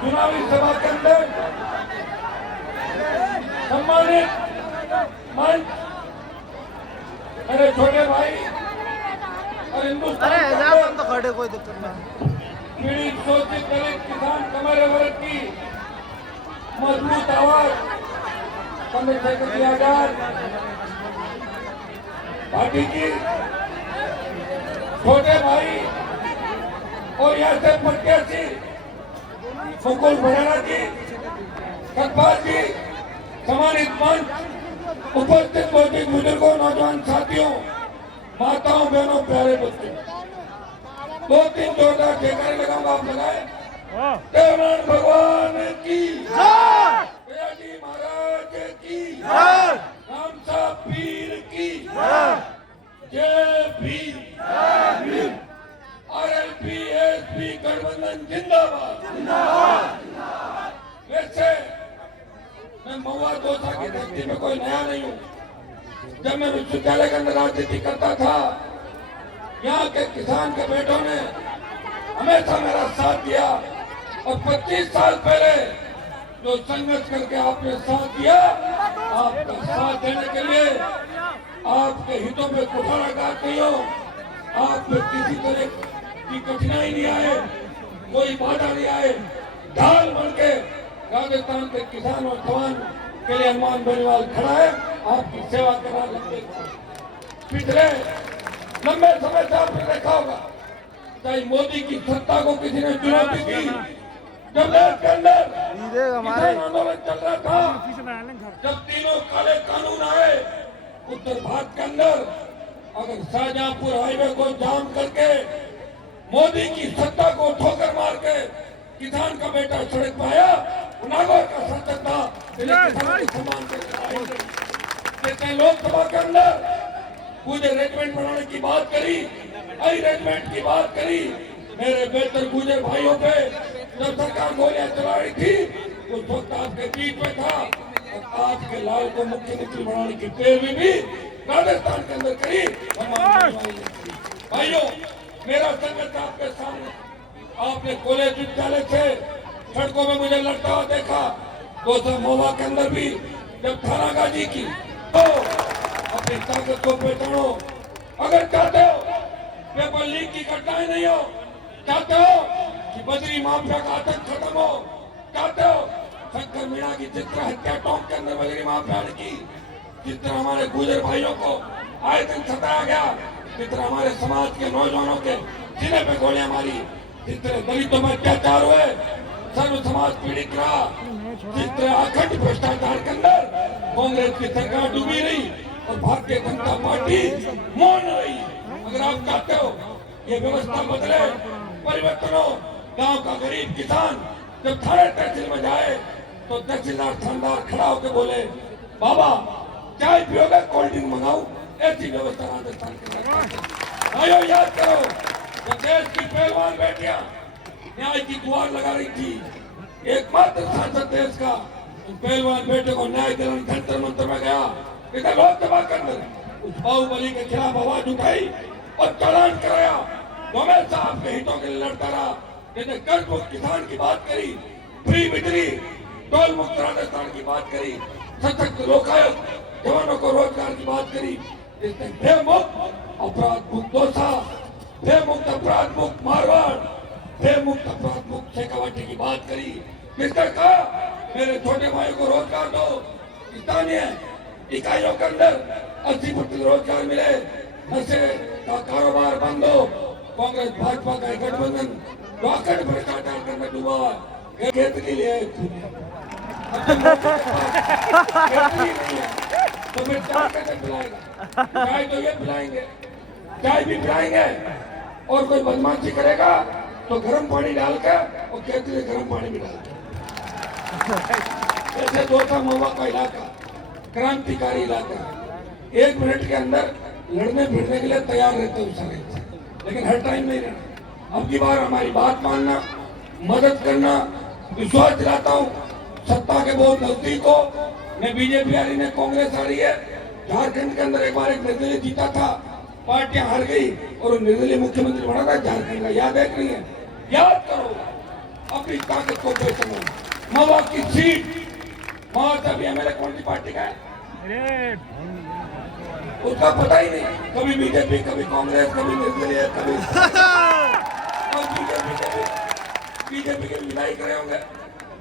चुनावी सभा के अंदर सम्मानित मंच मेरे छोटे भाई और हिंदुस्तान तो खड़े कोई दिक्कत नहीं। पीड़ित शोषित दलित किसान कमर वर्ग की मजबूत आवाज चंद्रशेखर आजाद पार्टी की छोटे भाई और यहाँ से प्रत्याशी मुकुल भंडारा जी, सतपाल जी, सम्मानित मंच, उपस्थित बौद्धिक बुजुर्गों, नौजवान साथियों, माताओं, बहनों, प्यारे बच्चों, 2-3 जोरदार जयकारे लगाऊंगा, आप लगाए। देवनाथ भगवान की जय, जी महाराज की जय, राम साहब पीर की जय भीम, आरएलपी एसपी गठबंधन जिंदाबाद। वैसे मैं महुआ दौसा की धरती में कोई नया नहीं हूँ। जब मैं विश्वविद्यालय के अंदर राजनीति करता था, यहाँ के किसान के बेटों ने हमेशा मेरा साथ दिया और 25 साल पहले जो संघर्ष करके आपने साथ दिया, आपका साथ देने के लिए आपके हितों में कुठाराघात नहीं हो, आप पे किसी तरह की कठिनाई नहीं आए, कोई बाधा नहीं आए, ढाल बन के राजस्थान के किसान और जवान के लिए हनुमान बेनीवाल खड़ा है, आपकी सेवा करना लंबे पिछले लंबे समय से आपने देखा होगा, चाहे मोदी की सत्ता को किसी ने चुनौती दी, जब देश के अंदर किसान आंदोलन चल रहा था, जब तीनों काले कानून आए उत्तर भारत के अंदर, अगर शाहजहांपुर हाईवे को जाम करके मोदी की सत्ता को ठोकर मार के किसान का बेटा सड़क पर आया, नागौर का संसद था, सम्मान करके लोकसभा के अंदर गुजर रेजिमेंट बनाने की बात करी, आई रेजिमेंट की बात करी, मेरे बेहतर गुजर भाइयों पे जब सरकार गोलियां चला रही थी उस वक्त आपके बीच में था, और आज के लाल को मुख्यमंत्री बनाने की पैरवी भी राजस्थान के अंदर करी। भाइयों, मेरा संघर्ष आपके सामने, आपने कॉलेज विद्यालय से सड़कों में मुझे लड़ता हुआ देखा, दोस्तों महुआ के अंदर भी जब थानागाजी की, तो अपनी ताकत को पहचानो। अगर चाहते हो पेपर लीक की घटनाएं नहीं हो, चाहते हो कि बजरी माफिया का आतंक खत्म हो, चाहते हो शंकर मीणा की चित्र हत्या टॉप के अंदर बजरी माफिया ने की, जितना हमारे गुजर भाइयों को आए दिन सताया गया, जितना हमारे समाज के नौजवानों के सीने पे गोलियां मारी, जितने दलितों में अत्याचार हुए, सर्व समाज पीड़ित रहा, जितने अखंड भ्रष्टाचार के अंदर कांग्रेस की सरकार डूबी रही और भारतीय जनता पार्टी मौन रही। अगर आप चाहते हो ये व्यवस्था बदले, परिवर्तन हो, गांव का गरीब किसान जब थाने तहसील में जाए तो तहसीलदार थानेदार खड़ा होकर बोले, बाबा चाय पियोगे, कोल्ड ड्रिंक मंगाऊं, ऐसी व्यवस्था राजस्थान के सरकार। आयो याद करो, जब देश की पहलवान बेटियां न्याय की गुहार लगा रही थी, एकमात्र सांसद देश का पहलवान बेटे को न्याय दिलाने जंतर मंतर में गया, इधर लोकसभा के अंदर उस बाहुबली के खिलाफ आवाज उठाई और चालान कराया, तो हमेशा आपके हितों के लिए लड़ता रहा। जैसे कर्ज मुक्त किसान की बात करी, फ्री बिजली, टोल मुक्त राजस्थान की बात करी, सशक्त लोकायुक्त, जवानों को रोजगार की बात करी, इसने भय मुक्त अपराध मुक्त दौसा, भय मुक्त अपराध मुक्त मारवाड़, भय मुक्त अपराध मुक्त शेखावाटी की बात करी। किसने कहा मेरे छोटे भाई को रोजगार दो, स्थानीय इकाइयों के अंदर 80% रोजगार मिले, नशे का कारोबार बंद हो। कांग्रेस भाजपा का गठबंधन रॉकेट भ्रष्टाचार करने डूबा, खेत के लिए तो फिर चाय कैसे पिलाएगा? चाय तो ये पिलाएंगे, चाय भी पिलाएंगे, और कोई बदमाशी करेगा तो गर्म पानी डाल के और कहते हैं गर्म पानी भी डाल के। ऐसे दौसा महुआ का इलाका क्रांतिकारी इलाका, 1 मिनट के अंदर लड़ने भिड़ने के लिए तैयार रहते हैं सारे, लेकिन हर टाइम नहीं रहना। अब की बार हमारी बात मानना, मदद करना, विश्वास दिलाता हूँ सत्ता के बहुत नजदीक हो। मैं बीजेपी आ रही है, कांग्रेस आ रही है, झारखंड के अंदर एक बार एक निर्दलीय जीता था, पार्टियां हार गई और निर्दलीय मुख्यमंत्री बना था झारखंड का, याद है कि नहीं है? याद करो अपनी ताकत को बेचना। मवा की सीट, मवा तभी एमएलए कौन सी पार्टी का है उसका पता ही नहीं। कभी बीजेपी, कभी कांग्रेस, कभी निर्दलीय, कभी और बीजेपी के विधायक रहे होंगे।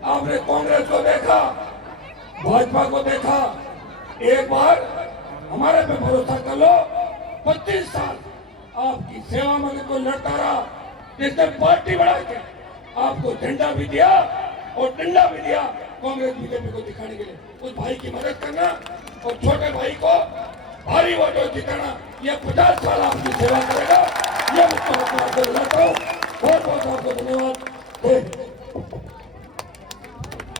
आपने कांग्रेस को देखा, भाजपा को देखा। एक बार हमारे पे भरोसा कर लो। 25 साल आपकी सेवा में कोई लड़ता रहा, जिसने पार्टी बढ़ा के आपको झंडा भी दिया और डंडा भी दिया कांग्रेस बीजेपी को दिखाने के लिए। उस भाई की मदद करना और छोटे भाई को भारी वोटों जिताना, यह 50 साल आपकी सेवा करेगा। यह मुझको लड़ता हूँ। बहुत बहुत आपको धन्यवाद।